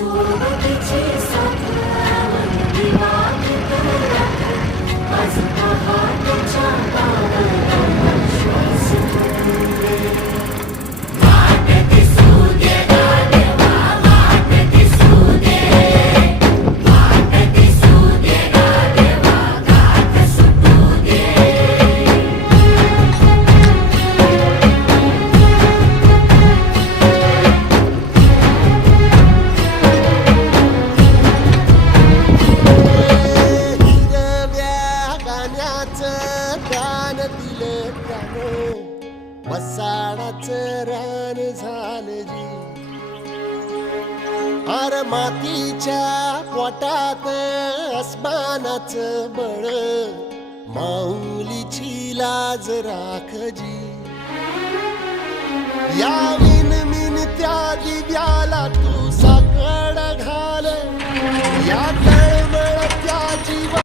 सोबतीची साथ आनंदी वाट राख आज पहाटेच्या पावलाला श्वास घेऊ दे वाट दिसू दे गाढवा वाट दिसू दे वाट दिसू दे गाढवा गाठ सुटू दे गान दिलं त्यानं वसाडाचं रान झालं जी अर मातीच्या पोटात अस्मानाचं बळ माऊलीची लाज राखजी या विनमिन त्या दिव्याला